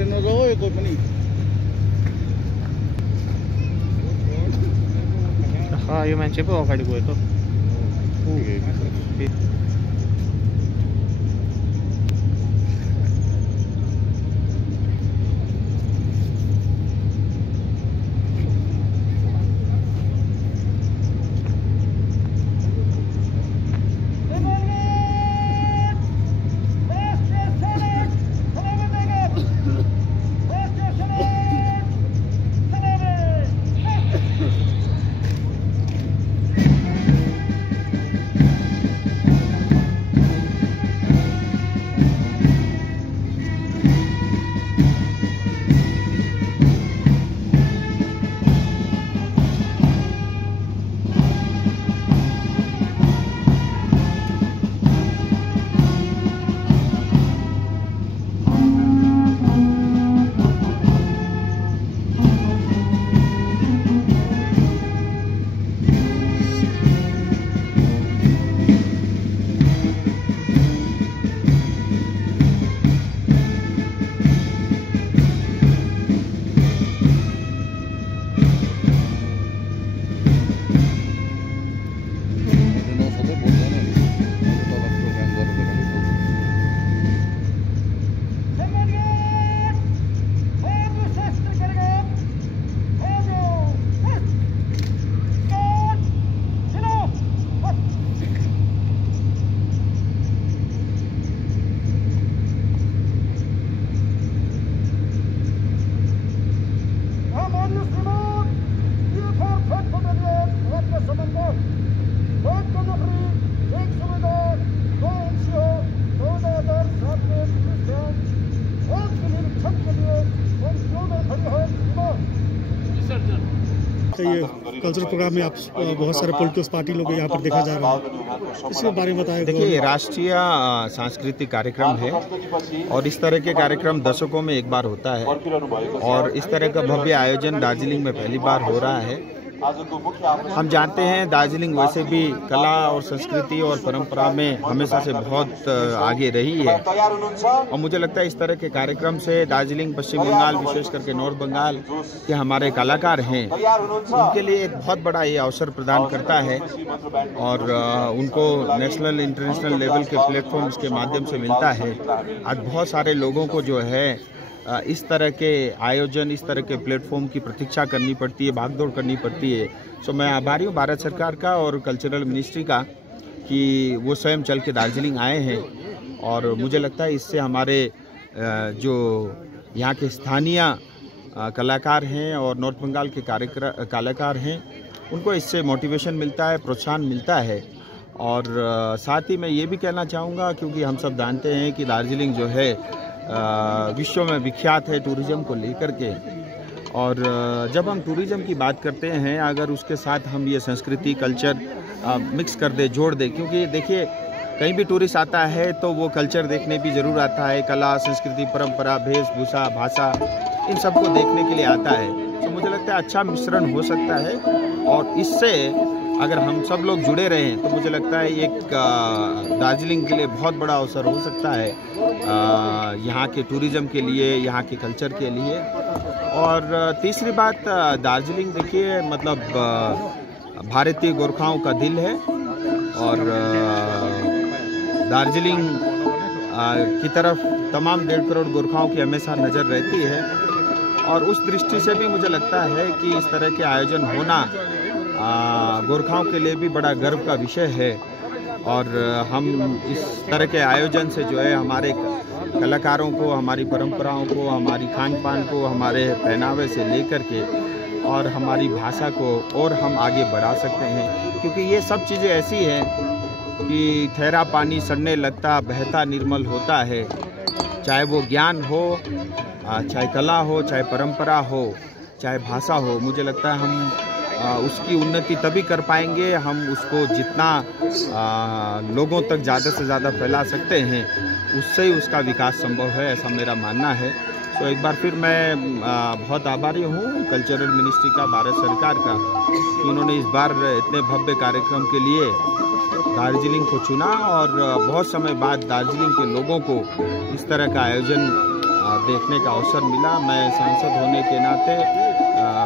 गरेन र यो पनि यो मान्छे पो अगाडि गयो त। ये कल्चरल प्रोग्राम में आप बहुत सारे पॉलिटिक्स पार्टी लोग यहाँ पर देखा जा रहा है, इसके बारे में बताएं। देखिए, राष्ट्रीय सांस्कृतिक कार्यक्रम है और इस तरह के कार्यक्रम दशकों में एक बार होता है और इस तरह का भव्य आयोजन दार्जिलिंग में पहली बार हो रहा है। हम जानते हैं दार्जिलिंग वैसे भी कला और संस्कृति और परंपरा में हमेशा से बहुत आगे रही है और मुझे लगता है इस तरह के कार्यक्रम से दार्जिलिंग, पश्चिम बंगाल, विशेष करके नॉर्थ बंगाल के हमारे कलाकार हैं उनके लिए एक बहुत बड़ा ये अवसर प्रदान करता है और उनको नेशनल इंटरनेशनल लेवल के प्लेटफॉर्म इसके माध्यम से मिलता है। आज बहुत सारे लोगों को जो है इस तरह के आयोजन, इस तरह के प्लेटफॉर्म की प्रतीक्षा करनी पड़ती है, भागदौड़ करनी पड़ती है। सो मैं आभारी हूँ भारत सरकार का और कल्चरल मिनिस्ट्री का कि वो स्वयं चल के दार्जिलिंग आए हैं और मुझे लगता है इससे हमारे जो यहाँ के स्थानीय कलाकार हैं और नॉर्थ बंगाल के कलाकार हैं उनको इससे मोटिवेशन मिलता है, प्रोत्साहन मिलता है। और साथ ही मैं ये भी कहना चाहूँगा क्योंकि हम सब जानते हैं कि दार्जिलिंग जो है विश्व में विख्यात है टूरिज्म को लेकर के और जब हम टूरिज्म की बात करते हैं अगर उसके साथ हम ये संस्कृति, कल्चर मिक्स कर दे, जोड़ दे, क्योंकि देखिए कहीं भी टूरिस्ट आता है तो वो कल्चर देखने भी ज़रूर आता है, कला, संस्कृति, परंपरा, वेशभूषा, भाषा, इन सबको देखने के लिए आता है। तो मुझे लगता है अच्छा मिश्रण हो सकता है और इससे अगर हम सब लोग जुड़े रहें तो मुझे लगता है एक दार्जिलिंग के लिए बहुत बड़ा अवसर हो सकता है यहाँ के टूरिज़्म के लिए, यहाँ के कल्चर के लिए। और तीसरी बात, दार्जिलिंग देखिए मतलब भारतीय गोरखाओं का दिल है और दार्जिलिंग की तरफ तमाम 1.5 करोड़ गोरखाओं की हमेशा नज़र रहती है और उस दृष्टि से भी मुझे लगता है कि इस तरह के आयोजन होना गोरखाओं के लिए भी बड़ा गर्व का विषय है और हम इस तरह के आयोजन से जो है हमारे कलाकारों को, हमारी परंपराओं को, हमारी खान पान को, हमारे पहनावे से लेकर के और हमारी भाषा को और हम आगे बढ़ा सकते हैं क्योंकि ये सब चीज़ें ऐसी हैं कि ठहरा पानी सड़ने लगता, बहता निर्मल होता है। चाहे वो ज्ञान हो, चाहे कला हो, चाहे परंपरा हो, चाहे भाषा हो, मुझे लगता है हम उसकी उन्नति तभी कर पाएंगे हम उसको जितना लोगों तक ज़्यादा से ज़्यादा फैला सकते हैं उससे ही उसका विकास संभव है, ऐसा मेरा मानना है। तो एक बार फिर मैं बहुत आभारी हूँ कल्चरल मिनिस्ट्री का, भारत सरकार का, कि उन्होंने इस बार इतने भव्य कार्यक्रम के लिए दार्जिलिंग को चुना और बहुत समय बाद दार्जिलिंग के लोगों को इस तरह का आयोजन देखने का अवसर मिला। मैं सांसद होने के नाते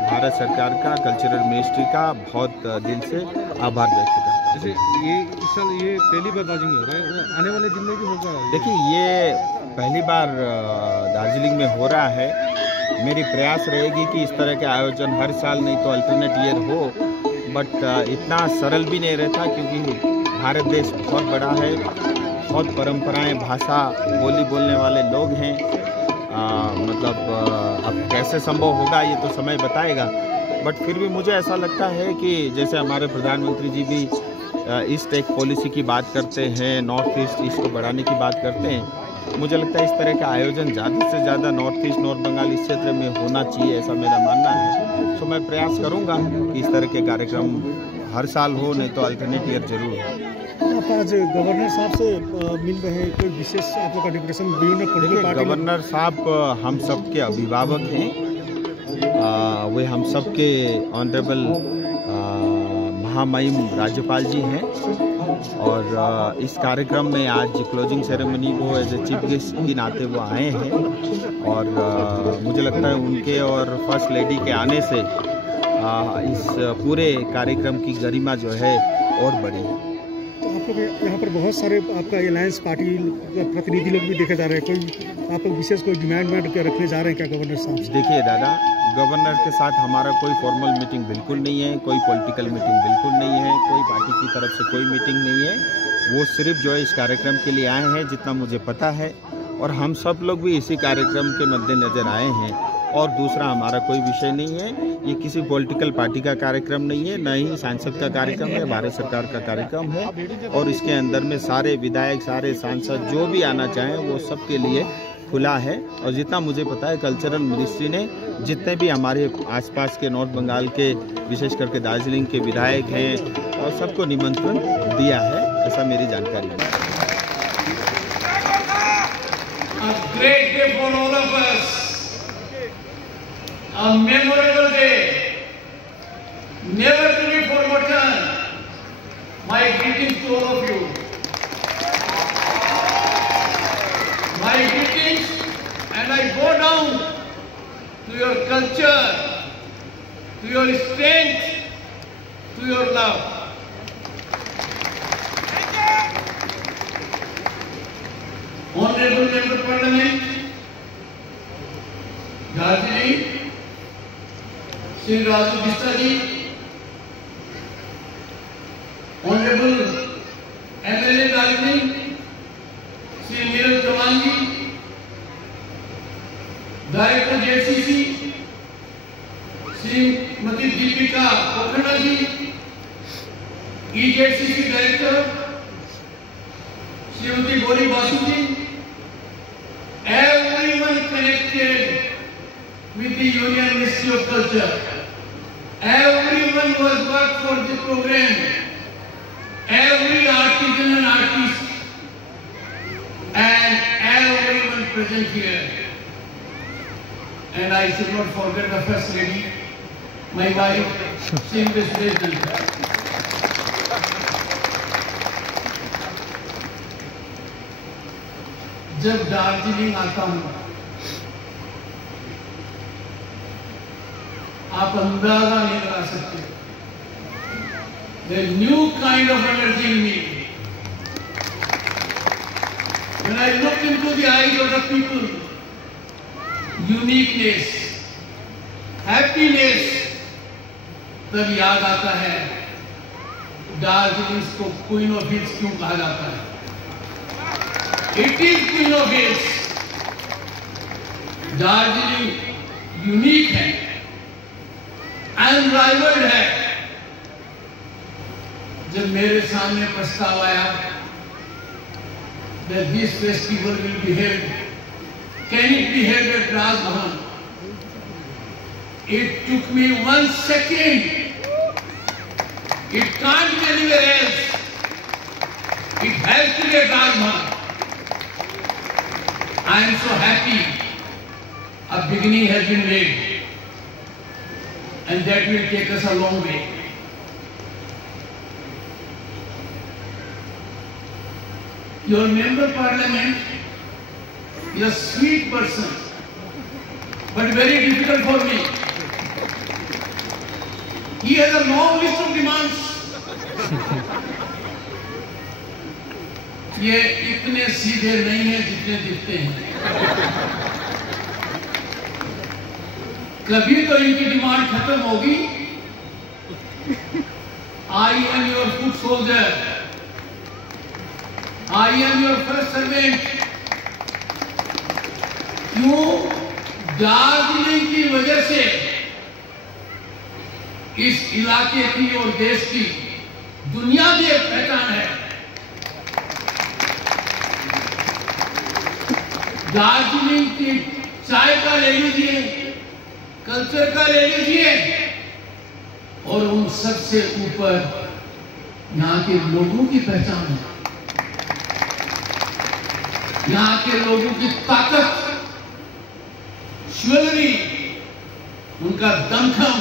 भारत सरकार का, कल्चरल मिनिस्ट्री का बहुत दिल से आभार व्यक्त करता हूँ। जैसे ये इस साल ये पहली बार दार्जिलिंग हो रहा है, आने वाले दिन में भी होगा? देखिए, ये पहली बार दार्जिलिंग में हो रहा है। मेरी प्रयास रहेगी कि इस तरह के आयोजन हर साल नहीं तो अल्टरनेट ईयर हो, बट इतना सरल भी नहीं रहता, क्योंकि भारत देश बहुत बड़ा है, बहुत परंपराएं, भाषा, बोली बोलने वाले लोग हैं। अब कैसे संभव होगा ये तो समय बताएगा, बट फिर भी मुझे ऐसा लगता है कि जैसे हमारे प्रधानमंत्री जी भी ईस्ट एक पॉलिसी की बात करते हैं, नॉर्थ ईस्ट को बढ़ाने की बात करते हैं। मुझे लगता है इस तरह का आयोजन ज़्यादा से ज़्यादा नॉर्थ ईस्ट, नॉर्थ बंगाल इस क्षेत्र में होना चाहिए, ऐसा मेरा मानना है। तो मैं प्रयास करूंगा कि इस तरह के कार्यक्रम हर साल हो, नहीं तो अल्टरनेट ईयर जरूर हो। आप आज गवर्नर साहब से मिल रहे हैं, कोई विशेष आप लोग का डिप्रेशन विभिन्न पॉलिटिकल पार्टी? गवर्नर साहब हम सबके अभिभावक हैं, वे हम सबके ऑनरेबल महामहिम राज्यपाल जी हैं, और इस कार्यक्रम में आज क्लोजिंग सेरेमनी को एज ए चीफ गेस्ट के नाते वो आए हैं, और मुझे लगता है उनके और फर्स्ट लेडी के आने से इस पूरे कार्यक्रम की गरिमा जो है और बढ़ी है। तो आप लोग यहाँ पर बहुत सारे आपका अलायंस पार्टी प्रतिनिधि लोग भी देखे जा रहे हैं, कोई आप लोग विशेष कोई डिमांड रखने जा रहे हैं क्या गवर्नर साहब से? देखिए दादा, गवर्नर के साथ हमारा कोई फॉर्मल मीटिंग बिल्कुल नहीं है, कोई पॉलिटिकल मीटिंग बिल्कुल नहीं है, कोई पार्टी की तरफ से कोई मीटिंग नहीं है। वो सिर्फ जो है इस कार्यक्रम के लिए आए हैं, जितना मुझे पता है, और हम सब लोग भी इसी कार्यक्रम के मद्देनजर आए हैं, और दूसरा हमारा कोई विषय नहीं है। ये किसी पॉलिटिकल पार्टी का कार्यक्रम नहीं है, न ही सांसद का कार्यक्रम है, भारत सरकार का कार्यक्रम है, और इसके अंदर में सारे विधायक, सारे सांसद जो भी आना चाहें वो सबके लिए खुला है। और जितना मुझे पता है कल्चरल मिनिस्ट्री ने जितने भी हमारे आसपास के नॉर्थ बंगाल के, विशेष करके दार्जिलिंग के विधायक हैं, और सबको निमंत्रण दिया है, ऐसा मेरी जानकारी है। A great day for all of us, a memorable day, never to be forgotten. My greetings to all of you. My greetings, and I go down to your culture, to your strength, to your love. Honorable Member Parliament, Darjeeling, Shri Raju Bista ji, Honorable MLA Darjeeling, Shri Neeraj Jawan ji, Director JCC, Srimati Deepika Pokhara ji, EJCC Director, Srimati Gauri Basu ji, everyone connected with the Union Ministry of Culture, everyone who has worked for this program, every artisan and artist, and everyone present here. And I should not forget the First Lady, my wife, Srimati Suresh. जब दार्जिलिंग आता हूं, आप अंदाजा नहीं लगा सकते, the new kind of energy in me. When I look into the eyes of the people, uniqueness, happiness, तब याद आता है दार्जिलिंग को क्वीन ऑफ हिल्स क्यों कहा जाता है। It is Queen of Hills. Darjeeling unique है, अनराइवल्ड है। जब मेरे सामने प्रस्ताव आया that this festival will be held, can it be held at Rajbhavan? It took me 1 second. It can't be anywhere else. It has to be at Rajbhavan. I am so happy a beginning has been made, and that will take us a long way. Your member parliament is a sweet person, but very difficult for me. He has a long list of demands. ये इतने सीधे नहीं है जितने दिखते हैं। कभी तो इनकी डिमांड खत्म होगी। I am your foot soldier. I am your first servant. क्यों? दार्जिलिंग की वजह से इस इलाके की और देश की दुनिया में एक पहचान है। दार्जिलिंग की चाय का ले लीजिए, कल्चर का ले लीजिए, और उन सबसे ऊपर यहाँ के लोगों की पहचान है। यहाँ के लोगों की ताकत, ज्वेलरी, उनका दमखम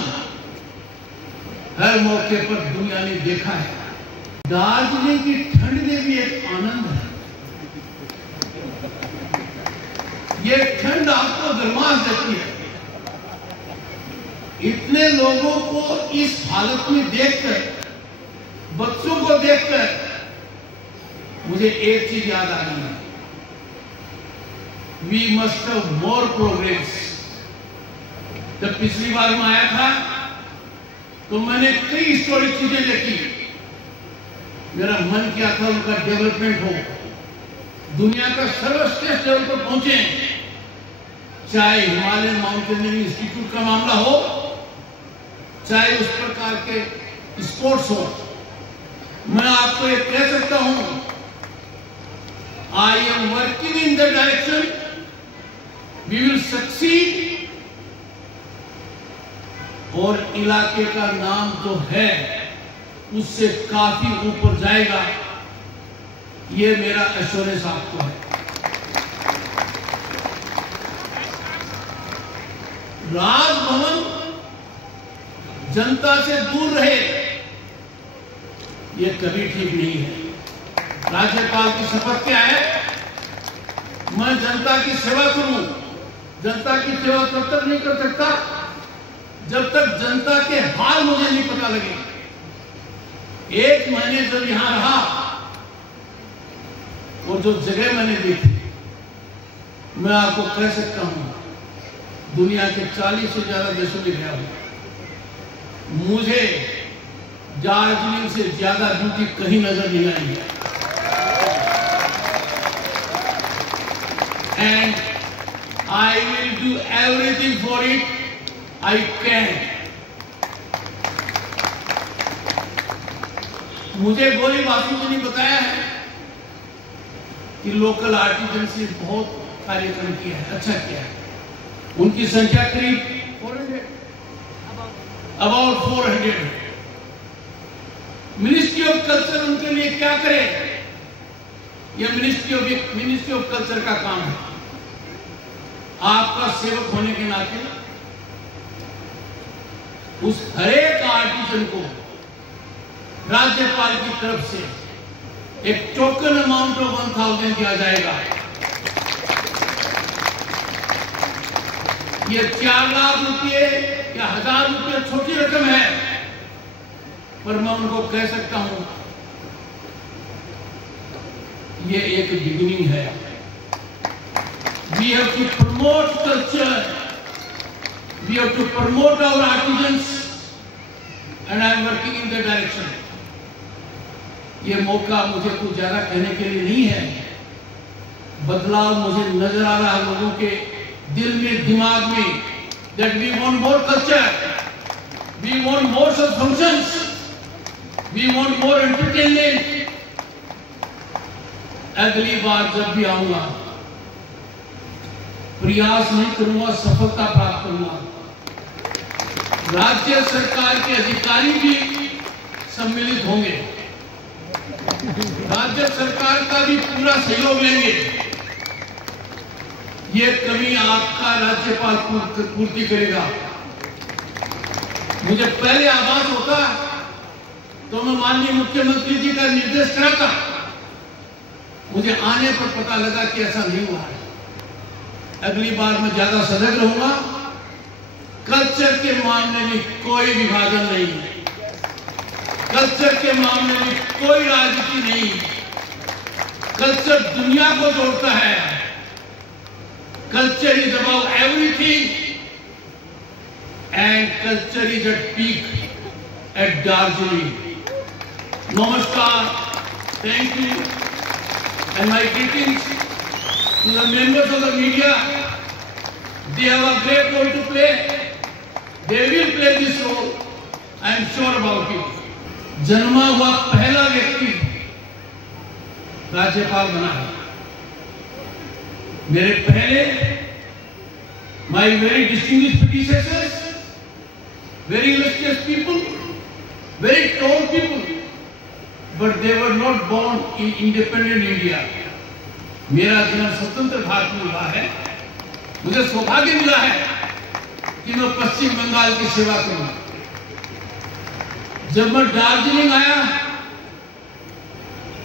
हर मौके पर दुनिया ने देखा है। दार्जिलिंग की ठंड में भी एक आनंद है। ये ठंड आपको गर्माहट देती है। इतने लोगों को इस हालत में देखकर, बच्चों को देखकर मुझे एक चीज याद आ रही है। We must have more progress. जब पिछली बार मैं आया था तो मैंने कई हिस्टोरिक चीजें देखी। मेरा मन किया था उनका डेवलपमेंट हो, दुनिया का सर्वश्रेष्ठ लेवल पर पहुंचे। चाहे हिमालयन माउंटेनियरिंग इंस्टीट्यूट का मामला हो, चाहे उस प्रकार के स्पोर्ट्स हो। मैं आपको ये कह सकता हूं, I am working in the direction, we will succeed. और इलाके का नाम जो है उससे काफी ऊपर जाएगा, ये मेरा एश्योरेंस आपको है। राजभवन जनता से दूर रहे, ये कभी ठीक नहीं है। राज्यपाल की शपथ क्या है? मैं जनता की सेवा करूं। जनता की सेवा तब तक नहीं कर सकता जब तक जनता के हाल मुझे नहीं पता लगे। एक महीने जब यहां रहा और जो जगह मैंने देखी, मैं आपको कह सकता हूं दुनिया के 40 से ज्यादा देशों में गया हूं, मुझे दार्जिलिंग से ज्यादा ब्यूटी कहीं नजर नहीं आई है। And I will do everything for it I can. मुझे गोली बासु ने बताया है कि लोकल आर्टिजन से बहुत कार्यक्रम किया है, अच्छा किया है। उनकी संख्या करीब 400, अबाउट 400 है। मिनिस्ट्री ऑफ कल्चर उनके लिए क्या करे, यह मिनिस्ट्री ऑफ कल्चर का काम है। आपका सेवक होने के नाते उस हरेक आर्टिजन को राज्यपाल की तरफ से एक टोकन अमाउंट ऑफ 1000 दिया जाएगा। ये 4 लाख रुपये या 1000 रुपये छोटी रकम है, पर मैं उनको कह सकता हूं ये एक बिगिनिंग है। We have to promote culture, we have to promote our artisans, and I am working in the direction. ये मौका मुझे कुछ ज्यादा कहने के लिए नहीं है। बदलाव मुझे नजर आ रहा है लोगों के दिल में, दिमाग में, that we want more culture, we want more such functions, we want more entertainment. अगली बार जब भी आऊंगा प्रयास नहीं करूंगा, सफलता प्राप्त करूंगा। राज्य सरकार के अधिकारी भी सम्मिलित होंगे, राज्य सरकार का भी पूरा सहयोग लेंगे। ये कमी आपका राज्यपाल पूर्ति करेगा। मुझे पहले आभास होता तो मैं माननीय मुख्यमंत्री जी का निर्देश कराता। मुझे आने पर पता लगा कि ऐसा नहीं हुआ है। अगली बार मैं ज्यादा सजग रहूंगा। कल्चर के मामले में कोई विभाजन नहीं, कल्चर के मामले में कोई राजनीति नहीं। कल्चर दुनिया को जोड़ता है। Culture is about everything and culture is at peak at Darjeeling. नमस्कार, thank you, and my greetings to the members of the media. They have a great role to play. They will play this role. I am sure about it. जन्मा हुआ पहला व्यक्ति राज्यपाल बना है। मेरे पहले my very distinguished predecessors, very illustrious people, very tall people, but they were not born in independent India. मेरा जन्म स्वतंत्र भारत में हुआ है। मुझे सौभाग्य मिला है कि मैं पश्चिम बंगाल की सेवा करूं। जब मैं दार्जिलिंग आया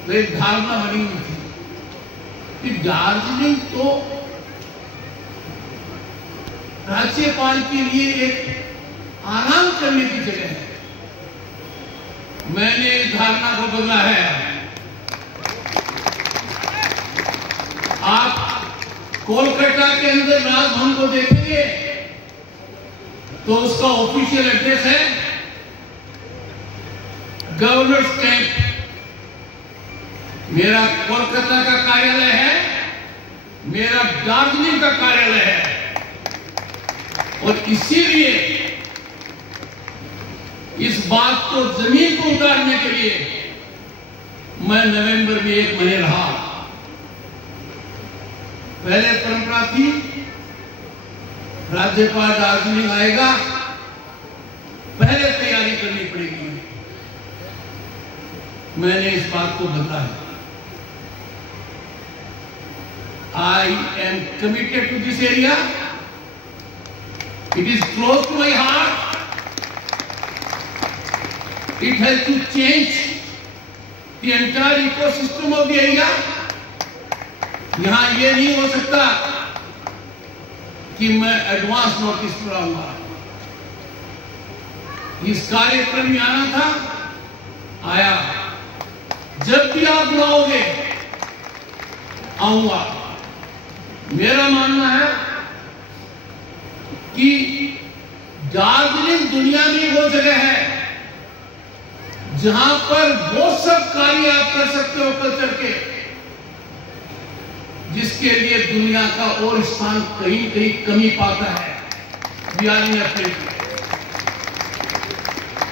तो एक धारणा बनी हुई थी कि दार्जिलिंग तो राज्यपाल के लिए एक आराम करने की जगह है। मैंने इस धारणा को बदला है। आप कोलकाता के अंदर राजभवन को देखेंगे तो उसका ऑफिशियल एड्रेस है गवर्नर्स कैंप। मेरा कोलकाता का कार्यालय है, मेरा दार्जिलिंग का कार्यालय है, और इसीलिए इस बात को जमीन को उतारने के लिए मैं नवंबर में 1 महीने रहा। पहले परंपरा थी राज्यपाल दार्जिलिंग आएगा, पहले तैयारी करनी पड़ेगी। मैंने इस बात को बदला है। I am committed to this area. It is close to my heart. It has to change the entire ecosystem of the area. यहां ये नहीं हो सकता कि मैं एडवांस नोटिस पर आऊंगा। इस कार्यक्रम में आना था, आया। जब भी आप बुलाओगे आऊंगा। मेरा मानना है कि दार्जिलिंग दुनिया में वो जगह है जहां पर वो सब कार्य आप कर सकते हो कल्चर के, जिसके लिए दुनिया का और स्थान कहीं कहीं कमी पाता है।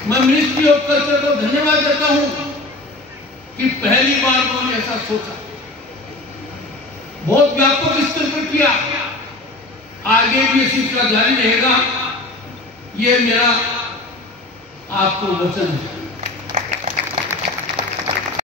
मैं मिनिस्ट्री ऑफ कल्चर को धन्यवाद देता हूं कि पहली बार उन्होंने ऐसा सोचा, बहुत व्यापक स्तर पर किया। आगे भी इसी सिलसिला जारी रहेगा, ये मेरा आपको वचन है।